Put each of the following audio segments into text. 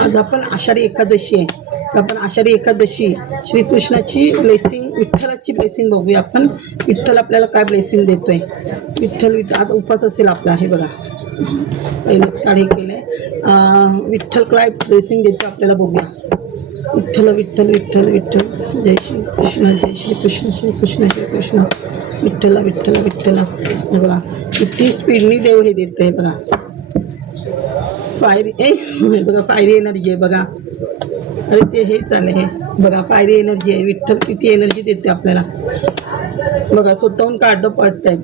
आज आपण आषाढी एकादशी आहे, तर आपण आषाढी एकादशी श्रीकृष्णाची ब्लेसिंग, विठ्ठलाची ब्लेसिंग बघूया आपण. विठ्ठल आपल्याला काय ब्लेसिंग देतोय. विठ्ठल आज उपवास असेल आपला. हे बघा, पहिलेच काढे केले. विठ्ठल काय ब्लेसिंग देतो आपल्याला बघूया. विठ्ठल विठ्ठल विठ्ठल विठ्ठल, जय श्री कृष्ण जय श्री कृष्ण श्री कृष्ण श्री कृष्ण, विठ्ठला विठ्ठला विठ्ठला. हे बघा किती स्पीडनी देव हे देतो. हे बघा फायरी, हे बघा फायरी एनर्जी आहे बघा. अरे ते हे चाललं, हे बघा फायरी एनर्जी आहे. विठ्ठल किती एनर्जी देते आपल्याला बघा. स्वतःहून काढणं पडतायत.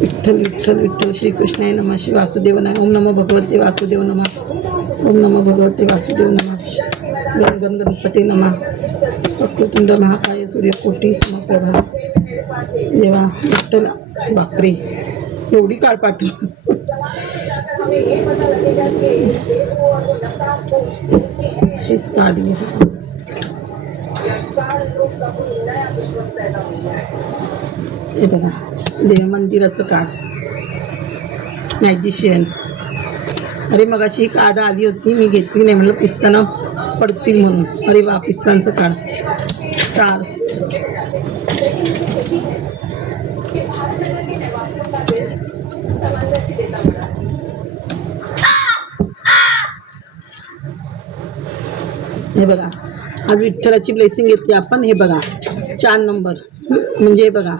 विठ्ठल विठ्ठल विठ्ठल, श्रीकृष्णाय नमः, श्री वासुदेव नमः, ओम नमो भगवते वासुदेव नमः, ओम नमो भगवते वासुदेव नमः, गण गण गणपती नमः, वक्रतुंड महाकाय सूर्यकोटी समप्रभा. देवा विठ्ठला, बापरे एवढी काळ पाठव. हेच काढली. हे बघा देव मंदिराचं कार्ड, मॅजिशियन. अरे मगाशी ही कार्ड आली होती, मी घेतली नाही, म्हणलं पिस्ताना पडतील म्हणून. अरे वा, पित्रांचं कार्ड, स्टार. हे बघा आज विठ्ठलाची ब्लेसिंग घेतली आपण. हे बघा 4 नंबर, म्हणजे हे बघा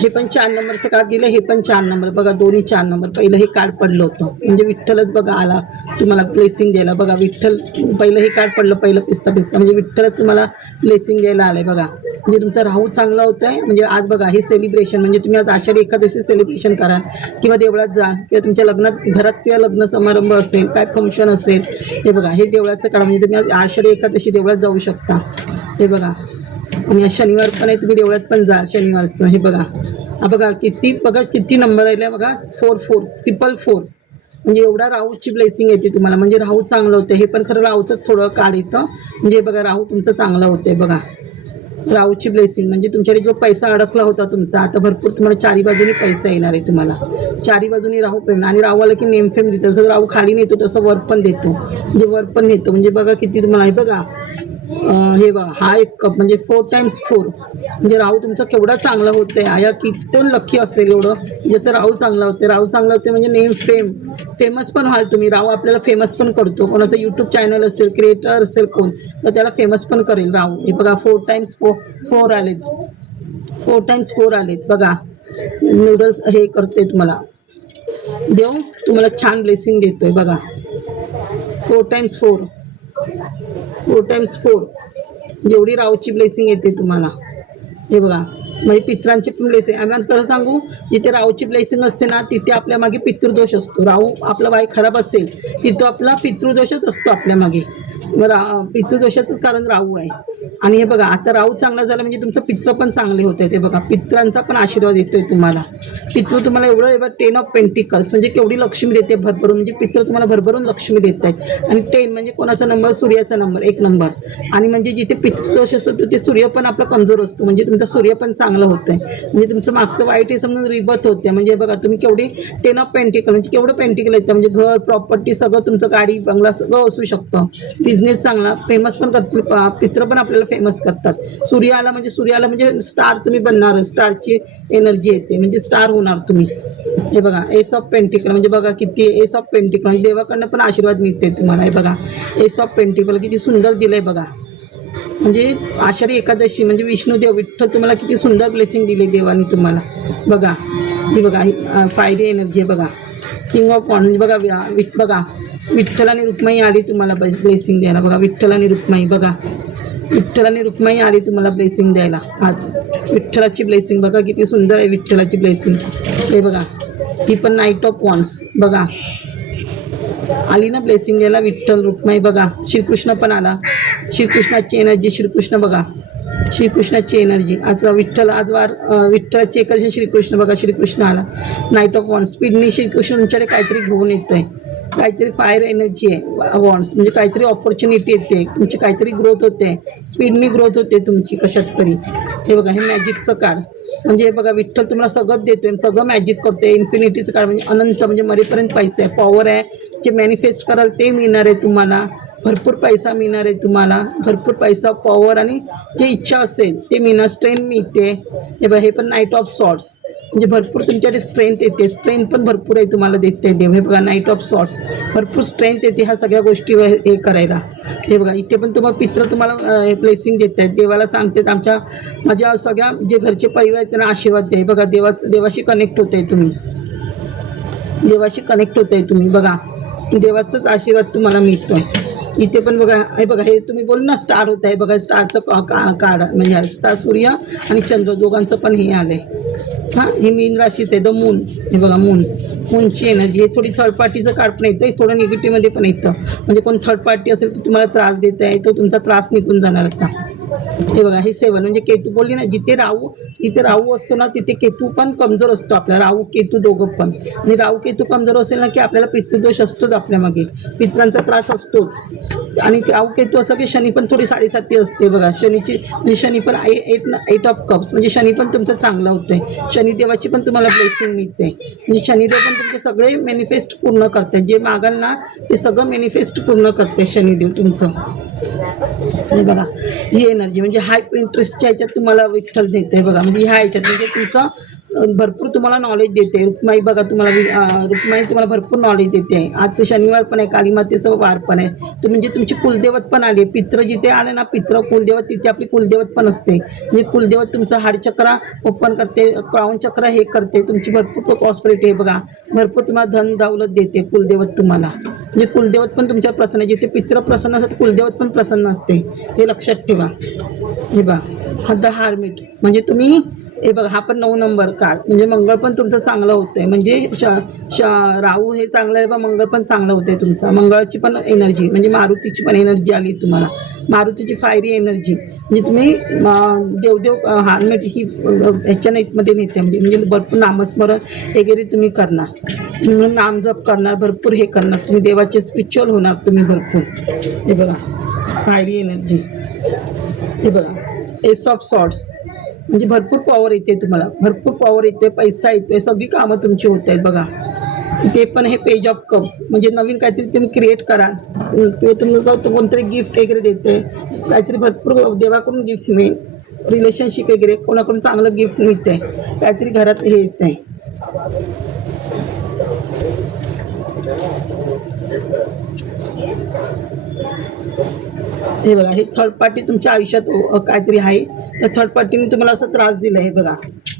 हे पण 4 नंबरचं कार्ड दिलं, हे पण 4 नंबर बघा, दोन्ही 4 नंबर. पहिलं हे कार्ड पडलं होतं, म्हणजे विठ्ठलच बघा आला तुम्हाला ब्लेसिंग द्यायला. बघा विठ्ठल, पहिलं हे कार्ड पडलं, पहिलं पिस्ता पिस्ता, म्हणजे विठ्ठलच तुम्हाला ब्लेसिंग द्यायला आलं आहे बघा. म्हणजे तुमचा राहू चांगला होत आहे. म्हणजे आज बघा हे सेलिब्रेशन, म्हणजे तुम्ही आज आषाढी एकादशी सेलिब्रेशन कराल, किंवा देवळात जा, किंवा तुमच्या लग्नात घरात किंवा लग्न समारंभ असेल, काय फंक्शन असेल. हे बघा हे देवळाचं कार्ड, म्हणजे तुम्ही आज आषाढी एकादशी देवळात जाऊ शकता. हे बघा, आणि शनिवार पण आहे, तुम्ही देवळात पण जा शनिवारचं. हे बघा, हा बघा किती, बघा किती नंबर राहिले बघा, 4 ट्रिपल 4, म्हणजे एवढा राहूची ब्लेसिंग येते तुम्हाला. म्हणजे राहू चांगलं होतं. हे पण खरं राहूचंच थोडं कार्ड येतं, म्हणजे बघा राहू तुमचं चांगलं होतं. बघा राहूची ब्लेसिंग, म्हणजे तुमच्याकडे जो पैसा अडकला होता तुमचा, आता भरपूर तुम्हाला चारी बाजूनी पैसा येणार आहे तुम्हाला. चारी बाजूनी राहू पेमेंट, आणि राहू आलं की नेमफेम देतो. जसं राहू खाली नेतो तसं वर पण देतो, म्हणजे वर पण नेतो. म्हणजे बघा किती तुम्हाला. हे बघा हे बघा हा एक कप, म्हणजे 4 टाइम्स 4, म्हणजे राहू तुमचं केवढं चांगलं होतं आहे. या की कोण लक्की असेल एवढं, जसं राहू चांगलं होते. राहू चांगलं होते म्हणजे नेम फेमस पण व्हाल तुम्ही. राहू आपल्याला फेमस पण करतो. कोणाचं यूट्यूब चॅनल असेल, क्रिएटर असेल कोण, तर त्याला फेमस पण करेल राहू. हे बघा 4 टाइम्स 4 आलेत, 4 टाइम्स 4 आलेत बघा. नूडल्स हे करते तुम्हाला देव, तुम्हाला छान ब्लेसिंग देतोय बघा. 4 टाइम्स 4, 4 टाइम्स 4, जेवढी राहूची ब्लेसिंग येते तुम्हाला. हे बघा, म्हणजे पित्रांची पण ब्लेसिंग. आम्ही खरं सांगू, जिथे राहूची ब्लेसिंग असते ना, तिथे आपल्या मागे पितृदोष असतो. राहू आपला वाय खराब असेल, तिथं आपला पितृदोषच असतो आपल्या मागे. पितृदोषाचंच कारण राहू आहे. आणि हे बघा आता राहू चांगला झाला म्हणजे तुमचं पित्र पण चांगले होते. ते बघा पित्रांचा पण आशीर्वाद येतोय तुम्हाला. पितृ तुम्हाला एवढं 10 ऑफ पेंटिकल्स, म्हणजे केवढी लक्ष्मी देते भरभरून. म्हणजे पित्र तुम्हाला भरभरून लक्ष्मी देत आहेत. आणि 10 म्हणजे कोणाचा नंबर, सूर्याचा नंबर, 1 नंबर. आणि म्हणजे जिथे पितृदोष असतो तिथे सूर्य पण आपला कमजोर असतो, म्हणजे तुमचा सूर्य पण चांगलं होतं आहे. म्हणजे तुमचं मागचं वाईट हे समजून रिबर्थ होते. म्हणजे बघा तुम्ही केवढी 10 ऑफ पेंटिकल, म्हणजे केवढं पेंटिकल येतं. म्हणजे घर, प्रॉपर्टी सगळं तुमचं, गाडी बंगला सगळं असू शकतं. बिझनेस चांगला, फेमस पण करतील पित्र पण आपल्याला फेमस करतात. सूर्याला म्हणजे स्टार तुम्ही बनणार, स्टारची एनर्जी येते, म्हणजे स्टार होणार तुम्ही. हे बघा एस ऑफ पेंटिकल, म्हणजे बघा किती एस ऑफ पेंटिकल, म्हणजे देवाकडनं पण आशीर्वाद मिळते तुम्हाला. हे बघा एस ऑफ पेंटिकल किती सुंदर दिलंय बघा. म्हणजे आषाढी एकादशी म्हणजे विष्णुदेव विठ्ठल तुम्हाला किती सुंदर ब्लेसिंग दिली देवानी तुम्हाला. बघा ही बघा फायरी एनर्जी आहे बघा. किंग ऑफ वॉन्ड, म्हणजे बघा विठ्ठल आणि रुक्माई आली तुम्हाला ब्लेसिंग द्यायला. बघा विठ्ठल आणि रुक्माई, बघा विठ्ठल आणि रुक्माई आली तुम्हाला ब्लेसिंग द्यायला आज. विठ्ठलाची ब्लेसिंग बघा किती सुंदर आहे विठ्ठलाची ब्लेसिंग. हे बघा ही पण नाईट ऑफ वॉन्ड्स बघा आली ना ब्लेसिंग द्यायला. विठ्ठल रुक्माई बघा, श्रीकृष्ण पण आला. श्रीकृष्णाची एनर्जी, श्रीकृष्ण बघा, श्रीकृष्णाची एनर्जी. आज विठ्ठल, आज वार विठ्ठलाची एकादशी, श्रीकृष्ण बघा, श्रीकृष्ण आला. नाईट ऑफ वॉन्ड्स, स्पीडनी श्रीकृष्ण तुमच्याकडे काहीतरी घेऊन येत आहे. काहीतरी फायर एनर्जी आहे. वॉन्ड्स म्हणजे काहीतरी ऑपॉर्च्युनिटी येते तुमची, काहीतरी ग्रोथ होते, स्पीडनी ग्रोथ होते तुमची कशात तरी. हे बघा हे मॅजिकचं कार्ड, म्हणजे बघा विठ्ठल तुम्हाला सगळं देतोय, सगळं मॅजिक करतोय. इन्फिनिटीचं कार्ड म्हणजे अनंत, म्हणजे मरेपर्यंत पैसा आहे, पॉवर आहे. जे मॅनिफेस्ट कराल ते मिळणार आहे तुम्हाला. भरपूर पैसा मिळणार आहे तुम्हाला, भरपूर पैसा, पॉवर आणि जे इच्छा असेल ते मिळणार. स्ट्रेंथ मिळते. हे बघा हे पण नाईट ऑफ सॉर्ट्स, म्हणजे भरपूर तुमच्याकडे स्ट्रेंथ येते. स्ट्रेंथ पण भरपूर आहे तुम्हाला देते देव. हे बघा नाईट ऑफ सॉर्ट्स, भरपूर स्ट्रेंथ येते ह्या सगळ्या गोष्टी हे करायला. हे बघा इथे पण तुम्हाला पित्र तुम्हाला ब्लेसिंग देत आहेत. देवाला सांगतात माझ्या सगळ्या जे घरचे परिवार आहेत त्यांना आशीर्वाद द्या. बघा देवाशी कनेक्ट होत आहे तुम्ही, देवाशी कनेक्ट होत आहे तुम्ही. बघा देवाचाच आशीर्वाद तुम्हाला मिळतोय. इथे पण बघा हे बघा हे तुम्ही बोल ना स्टार होत आहे. बघा स्टारचं कार्ड म्हणजे स्टार, सूर्य आणि चंद्र दोघांचं पण हे आलं आहे. हां हे मीन राशीचं आहे द मून. हे बघा मूनची एनर्जी. हे थोडी थर्ड पार्टीचं कार्ड पण येतं, हे थोडं निगेटिव्हमध्ये पण येतं. म्हणजे कोण थर्ड पार्टी असेल तर तुम्हाला त्रास देत आहे, तो तुमचा त्रास निघून जाणार आता. हे बघा हे 7 म्हणजे केतू बोलली ना, जिथे राहू असतो ना तिथे केतू पण कमजोर असतो आपला. राहू केतू दोघं पण. आणि राहू केतू कमजोर असेल ना की आपल्याला पितृदोष असतोच आपल्यामागे, पित्रांचा त्रास असतोच. आणि राहू केतू असला की शनी पण थोडी 7.5 असते. बघा शनीची म्हणजे शनी पण 8 ऑफ कप्स, म्हणजे शनी पण तुमचं चांगलं होतंय. शनिदेवाची पण तुम्हाला ब्लेसिंग मिळते. म्हणजे शनिदेव पण तुमचे सगळे मॅनिफेस्ट पूर्ण करते. जे मागाल ना ते सगळं मॅनिफेस्ट पूर्ण करते शनिदेव तुमचं. हे बघा ही एनर्जी म्हणजे हाय इंटरेस्टच्या ह्याच्यात तुम्हाला विठ्ठल देते. बघा म्हणजे ह्या ह्याच्यात म्हणजे तुमचं भरपूर तुम्हाला नॉलेज देते. रुक्माई बघा रुक्माई तुम्हाला भरपूर नॉलेज देते. आजचं शनिवार पण आहे, कालीमातेचं वार पण आहे. तर म्हणजे तुमची कुलदेवत पण आली. पित्र जिथे आले ना, पित्र कुलदेवत तिथे आपली कुलदेवत पण असते. म्हणजे कुलदेवत तुमचं हाडचक्र ओपन करते, क्राऊन चक्र हे करते. तुमची भरपूर प्रॉस्पेरिटी आहे. बघा भरपूर तुम्हाला धन दौलत देते कुलदेवत तुम्हाला. म्हणजे कुलदेवत पण तुमच्यावर प्रसन्न आहे. जिथे पित्र प्रसन्न असतात कुलदेवत पण प्रसन्न असते, हे लक्षात ठेवा. हे बघा हा द हार्मिट म्हणजे तुम्ही हे बघा हा पण 9 नंबर कार्ड. म्हणजे मंगळ पण तुमचं चांगलं होतं आहे. म्हणजे राहू हे चांगलं आहे बा, मंगळ पण चांगलं होतं आहे तुमचं. मंगळाची पण एनर्जी म्हणजे मारुतीची पण एनर्जी आली तुम्हाला. मारुतीची फायरी एनर्जी म्हणजे तुम्ही देवदेव हार्मिट ही ह्याच्या मध्ये नेते. म्हणजे भरपूर नामस्मरण वगैरे तुम्ही करणार, म्हणून नामजप करणार, भरपूर हे करणार तुम्ही. देवाचे स्पिरिच्युअल होणार तुम्ही भरपूर. हे बघा फायरी एनर्जी. हे बघा एस ऑफ सॉर्ट्स म्हणजे भरपूर पॉवर येते तुम्हाला, भरपूर पॉवर येते, पैसा येतोय, सगळी कामं तुमची होत आहेत. बघा ते पण हे पेज ऑफ कप्स म्हणजे नवीन काहीतरी तुम्ही क्रिएट करा. ते तुम्हाला कोणतरी गिफ्ट वगैरे देते, काहीतरी भरपूर देवाकडून गिफ्ट मिळेल. रिलेशनशिप वगैरे कोणाकडून चांगलं गिफ्ट मिळते, काहीतरी घरात हे येत आहे. हे बघा हे थर्ड पार्टी तुमच्या आयुष्यात काहीतरी आहे. त्या थर्ड पार्टीने तुम्हाला असं त्रास दिला. हे बघा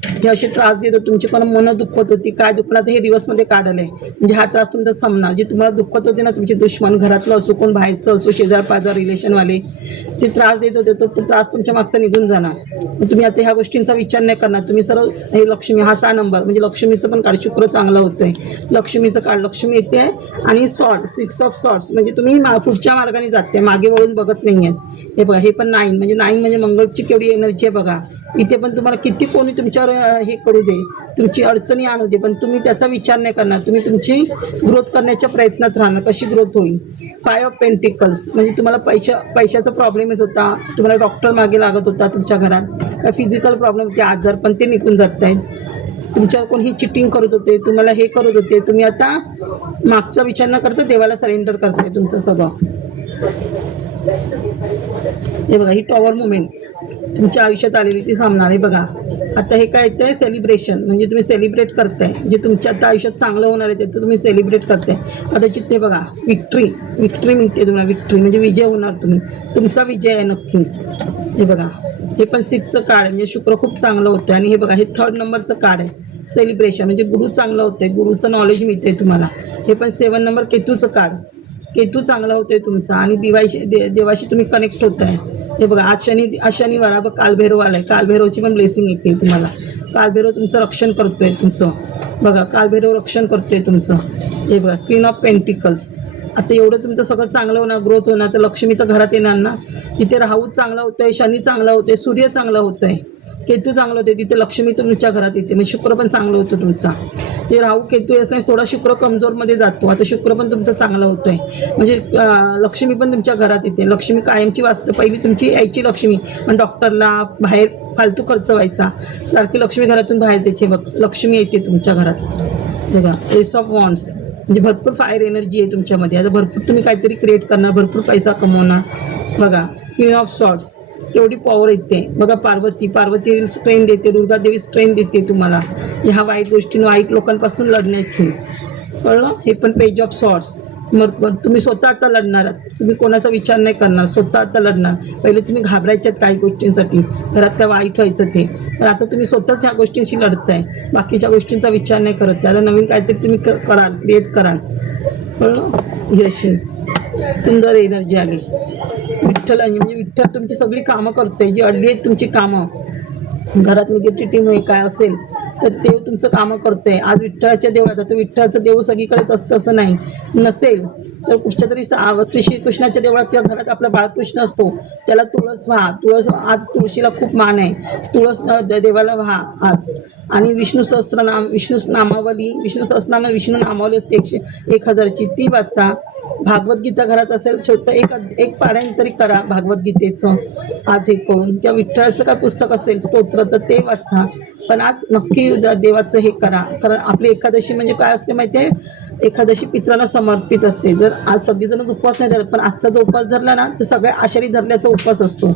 हे असे त्रास देतो. तुमची कोण मनं दुखत होती, काय दुखणार हे रिवर्समध्ये काढलं आहे. म्हणजे हा त्रास तुमचा संपणार. जे तुम्हाला दुखत होते ना, तुमचे दुश्मन घरातलं असो, कोण बाहेरचं असो, शेजार पाजार रिलेशनवाले ते त्रास देत होते, तो त्रास तुमच्या मागचा निघून जाणार. तुम्ही आता ह्या गोष्टींचा विचार नाही करणार. तुम्ही सरळ हे लक्ष्मी हा 6 नंबर म्हणजे लक्ष्मीचं पण काढ. शुक्र चांगला होतोय, लक्ष्मीचं काढ. लक्ष्मी येते आणि 6 ऑफ सॉर्ट्स म्हणजे तुम्ही पुढच्या मार्गाने जाते, मागे वळून बघत नाही आहेत. हे बघा हे पण 9 म्हणजे मंगळची केवढी एनर्जी आहे बघा. इथे पण तुम्हाला किती कोणी तुमच्यावर हे करू दे, तुमची अडचणी आणू दे, पण तुम्ही त्याचा विचार नाही करणार. तुम्ही तुमची ग्रोथ करण्याच्या प्रयत्नात राहणार. कशी ग्रोथ होईल. 5 ऑफ पेंटिकल्स म्हणजे तुम्हाला पैशाचा प्रॉब्लेम येत होता, तुम्हाला डॉक्टर मागे लागत होता, तुमच्या घरात काय फिजिकल प्रॉब्लेम होते, आजार, पण ते निघून जात आहेत. तुमच्यावर कोणी चिटिंग करत होते, तुम्हाला हे करत होते, तुम्ही आता मागचा विचार न करता देवाला सरेंडर करताय तुमचं सगळं. हे बघा ही टॉवर मुवमेंट तुमच्या आयुष्यात आलेली ती सामना आहे. बघा आता हे काय येतं सेलिब्रेशन म्हणजे तुम्ही सेलिब्रेट करताय. जे तुमच्या आता आयुष्यात चांगलं होणार आहे त्याचं तुम्ही सेलिब्रेट करताय कदाचित. ते बघा विक्ट्री मिळते तुम्हाला. विक्ट्री म्हणजे विजय होणार, तुमचा विजय आहे नक्की. हे बघा हे पण 6चं कार्ड आहे म्हणजे शुक्र खूप चांगलं होतं. आणि हे बघा हे 3rd नंबरचं कार्ड आहे सेलिब्रेशन म्हणजे गुरु चांगलं होतंय, गुरुचं नॉलेज मिळते तुम्हाला. हे पण 7 नंबर केतूचं कार्ड. केतू चांगला होतोय तुमचा आणि देवाशी तुम्ही कनेक्ट होत आहे. हे बघा आज शनिवार बघ कालभैरव आलाय. कालभैरवची पण ब्लेसिंग येते तुम्हाला. कालभैरव तुमचं रक्षण करतोय तुमचं. बघा कालभैरव रक्षण करतोय तुमचं. हे बघा क्वीन ऑफ पेंटिकल्स. आता एवढं तुमचं सगळं चांगलं होणार, ग्रोथ होणार, तर लक्ष्मी तर घरात येणार ना. इथे राहू चांगला होतोय, शनी चांगला होतोय, सूर्य चांगला होतोय, केतू चांगलं होते, तिथे लक्ष्मी तुमच्या घरात येते. म्हणजे शुक्र पण चांगलं होतं तुमचा. ते राहू केतू येत नाही, थोडा शुक्र कमजोरमध्ये जातो. आता शुक्र पण तुमचं चांगलं होतंय म्हणजे लक्ष्मी पण तुमच्या घरात येते. लक्ष्मी कायमची वाचतं. पहिली तुमची यायची लक्ष्मी पण डॉक्टरला बाहेर फालतू खर्च व्हायचा, सारखी लक्ष्मी घरातून बाहेर जायची. बघ लक्ष्मी येते तुमच्या घरात. बघा एस ऑफ वॉन्ड्स, म्हणजे भरपूर फायर एनर्जी आहे तुमच्यामध्ये. आता भरपूर तुम्ही काहीतरी क्रिएट करणार, भरपूर पैसा कमवणार. बघा क्वीन ऑफ सॉर्ट्स, तेवढी पॉवर येते. बघा पार्वती स्ट्रेंथ देते, दुर्गादेवी स्ट्रेंथ देते तुम्हाला ह्या वाईट गोष्टी, वाईट लोकांपासून लढण्याची. कळलं? हे पण पेज ऑफ सॉर्ट्स. मग तुम्ही स्वतः आता लढणार आहात, तुम्ही कोणाचा विचार नाही करणार, स्वतः आता लढणार. पहिले तुम्ही घाबरायच्यात काही गोष्टींसाठी, घरात काय वाईट व्हायचं ते, पण आता तुम्ही स्वतःच ह्या गोष्टींशी लढताय, बाकीच्या गोष्टींचा विचार नाही करत. आता नवीन काहीतरी तुम्ही कराल, क्रिएट कराल. कळलं? यशी सुंदर एनर्जी आली. विठ्ठल म्हणजे विठ्ठल तुमची सगळी कामं करतोय, जी अडली आहेत तुमची कामं, घरात निगेटिव्हिटीमुळे काय असेल तर देव तुमचं कामं करतंय. आज विठ्ठलाच्या देवळात, आता विठ्ठलाचं देव सगळीकडेच असतं असं नाही, नसेल तर कुठच्या तरी श्रीकृष्णाच्या देवळात किंवा घरात आपला बाळकृष्ण असतो, त्याला तुळस व्हा. आज तुळशीला खूप मान आहे, तुळस देवाला व्हा आज. आणि विष्णू सहस्रनाम, विष्णू सहस्रनाम, विष्णू नामावली असते 1000ची, ती वाचा. भागवद्गीता घरात असेल छोटं एक पारायण तरी करा भागवद्गीतेचं आज हे करून, किंवा विठ्ठलाचं काय पुस्तक असेल स्तोत्र तर ते वाचा. पण आज नक्की देवाचं हे करा, कारण आपली एकादशी म्हणजे काय असते माहिती आहे, एकादशी पित्राला समर्पित असते. जर आज सगळेजण उपवास नाही धरत, पण आजचा जो उपवास धरला ना तर सगळ्या आषाढी धरल्याचा उपवास असतो.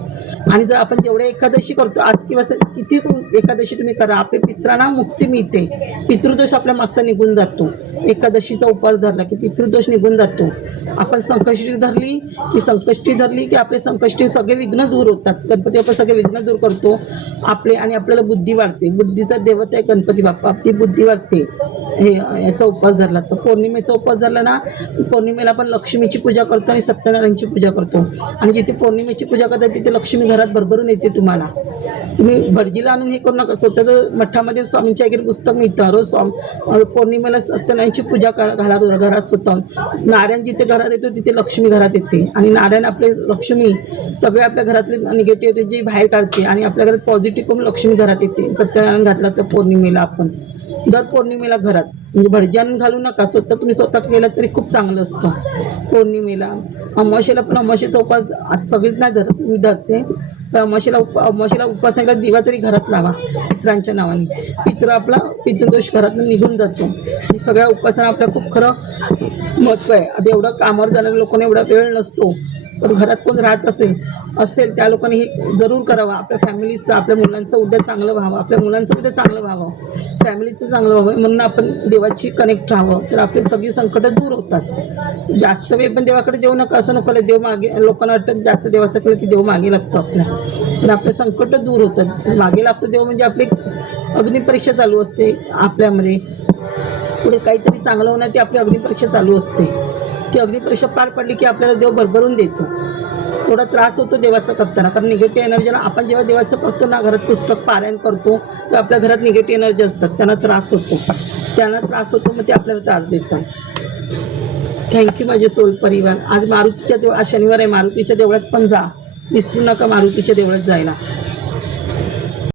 आणि जर आपण जेवढे एकादशी करतो आज किंवा किती एकादशी तुम्ही करा, आपल्या पित्रांना मुक्ती मिळते, पितृदोष आपल्या मागचा निघून जातो. एकादशीचा उपवास धरला की पितृदोष निघून जातो. आपण संकष्टी धरली की आपले संकष्टी सगळे विघ्न दूर होतात. गणपती आपण सगळे विघ्न दूर करतो आपले, आणि आपल्याला बुद्धी वाढते. बुद्धीचा देवता आहे गणपती बाप्पा, आपली बुद्धी वाढते. हे याचा उपवास धरला तर पौर्णिमेचा उपवास धरला ना, पौर्णिमेला आपण लक्ष्मीची पूजा करतो आणि सत्यनारायणची पूजा करतो. आणि जिथे पौर्णिमेची पूजा करतात तिथे लक्ष्मी घरात भरभरून येते. तुम्हाला तुम्ही भटजीला आणून हे करू नका, स्वतःचं मठामध्ये स्वामींच्या वगैरे पुस्तक मिळतं. रोज पौर्णिमेला सत्यनारायणची पूजा घाला घरात स्वतः. नारायण जिथे घरात येतो तिथे लक्ष्मी घरात येते, आणि नारायण आपले लक्ष्मी सगळे आपल्या घरातले निगेटिव्हिटी जी बाहेर काढते आणि आपल्या घरात पॉझिटिव्ह करून लक्ष्मी घरात येते. सत्यनारायण घातला तर पौर्णिमेला आपण दर पौर्णिमेला घरात, म्हणजे भटजी आणून घालू नका, तुम्ही स्वतः केलं तरी खूप चांगलं असतं. पौर्णिमेला, अमावस्येला पण, अमावस्येचा उपवास आज सगळीच नाही धरत, मी धरते. तर अमावस्येला उपवास नाही, दिवा तरी घरात लावा पित्रांच्या नावाने. आपला पितृदोष घरातून निघून जातो. सगळ्या उपवासाला आपल्या खूप खरं महत्त्व आहे. आता एवढं कामावर जाणाऱ्या लोकांना एवढा वेळ नसतो, पण घरात कोण राहत असेल त्या लोकांनी हे जरूर करावं. आपल्या फॅमिलीचं, आपल्या मुलांचं उद्या चांगलं व्हावं, आपल्या मुलांचं उद्या चांगलं व्हावं, फॅमिलीचं चांगलं व्हावं म्हणून आपण देवाची कनेक्ट राहावं, तर आपली सगळी संकटं दूर होतात. जास्त वेळ पण देवाकडे देऊ नका, असं नको देव मागे. लोकांना वाटतं जास्त देवाचं केलं की देव मागे लागतो आपल्या, पण आपले संकटं दूर होतात. मागे लागतो देव म्हणजे आपली अग्निपरीक्षा चालू असते आपल्यामध्ये, पुढे काहीतरी चांगलं होणार ती आपली अग्निपरीक्षा चालू असते. ती अग्निपरीक्षा पार पडली की आपल्याला देव भरभरून देतो. थोडा त्रास होतो देवाचं करताना, कारण निगेटिव्ह एनर्जीला आपण जेव्हा देवाचं करतो ना, घरात पुस्तक पारायण करतो तर आपल्या घरात निगेटिव्ह एनर्जी असतात, त्यांना त्रास होतो मग ते आपल्याला त्रास देतात. थँक्यू माझे सोल परिवार. आज शनिवार आहे, मारुतीच्या देवळात पण जा, विसरू नका मारुतीच्या देवळात जायला.